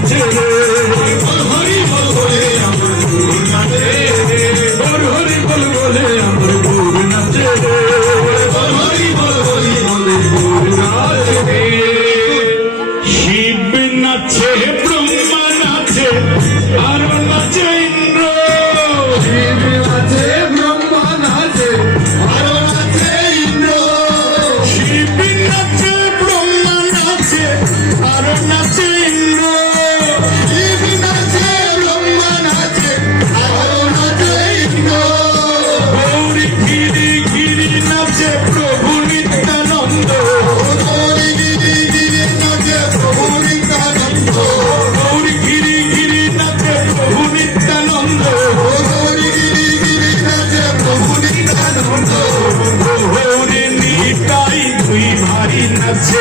নাচে রে হরি বল বলে আমার গৌর নাচে রে হরি বল বলে আমার গৌর নাচে রে হরি বল বলে আমাদের গৌর নাচে রে শিব নাচে ব্রহ্মা নাচে আর নাচে ইন্দ্র শিব নাচে ব্রহ্মা নাচে আর নাচে ইন্দ্র শিব নাচে ব্রহ্মা নাচে আর নাচে ইন্দ্র শিব নাচে ব্রহ্মা নাচে আর নাচে ইন্দ্র গৌরী গিরি গিরি নাচে প্রভু নিত্যানন্দ গৌরী গিরি গিরি নাচে প্রভু নিত্যানন্দ গৌরী গিরি গিরি নাচে প্রভু নিত্যানন্দ গৌরী গিরি গিরি নাচে প্রভু নিত্যানন্দ গৌরী নিতাই দুই ভাই নাচে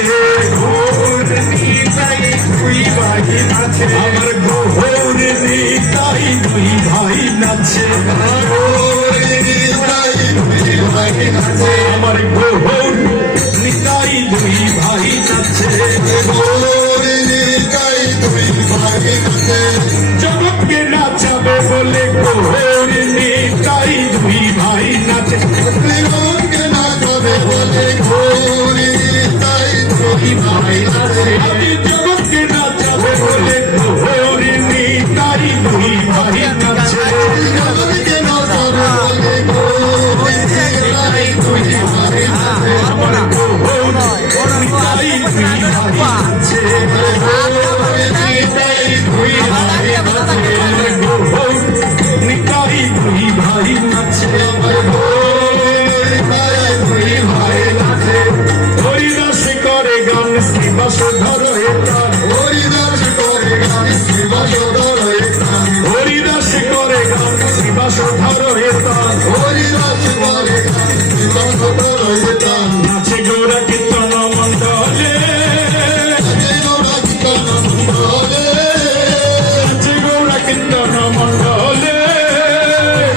গৌর নিতাই দুই ভাই নাচে আমার গৌরী নিতাই দুই ভাই নাচে গৌরী নিতাই দুই ভাই নাচে আমার গৌর নিতাই দুই ভাই নাচে গৌরী নিতাই দুই ভাই নাচে জগৎকে নাচাবে বলে গৌরী নিতাই দুই ভাই নাচে জগৎকে নাচাবে বলে গৌরী নিতাই দুই ভাই নাচে জগৎকে নাচাবে বলে গৌরী নিতাই দুই ভাই নাচে জগৎকে নাচাবে বলে গৌরী নিতাই দুই ভাই নাচে আমার গৌর নিতাই দুই ভাই নাচে গৌরী নিতাই দুই ভাই নাচে আমার গৌর নিতাই দুই ভাই নাচে আমার গৌর নিতাই দুই ভাই নাচে হরিদাস করে গান শ্রীবাস ধর হেতান হরিদাস করে গান শ্রীবাস ধর হেতান হরিদাস করে গান শ্রীবাস ধর হেতান হরিদাস করে গান শ্রীবাস ধর হেতান নাচে গৌরা কীর্তন মণ্ডলে নাচে গৌরা কীর্তন মণ্ডলে নাচে গৌরা কীর্তন মণ্ডলে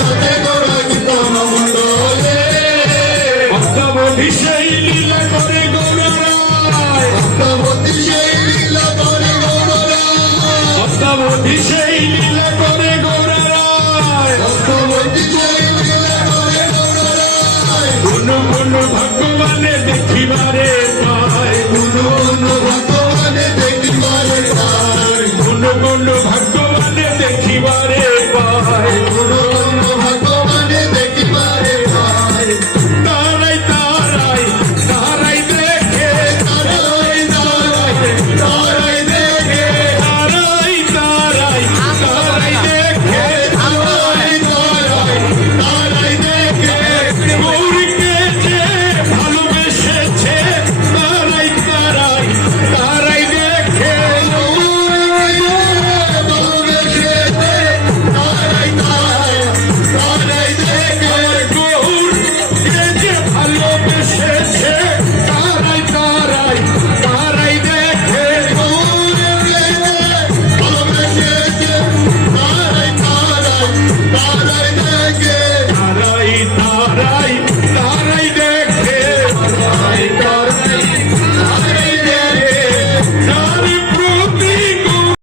নাচে গৌরা কীর্তন মণ্ডলে অষ্টাবধি সেই লীলা করে গৌরারায় অষ্টাবধি সেই লীলা করে গৌরারায় অষ্টাবধি সেই লীলা করে গৌরারায় অষ্টাবধি সেই লীলা করে গৌরারায় কোন কোন ভগবানে দেখিবারে পায় কোন কোন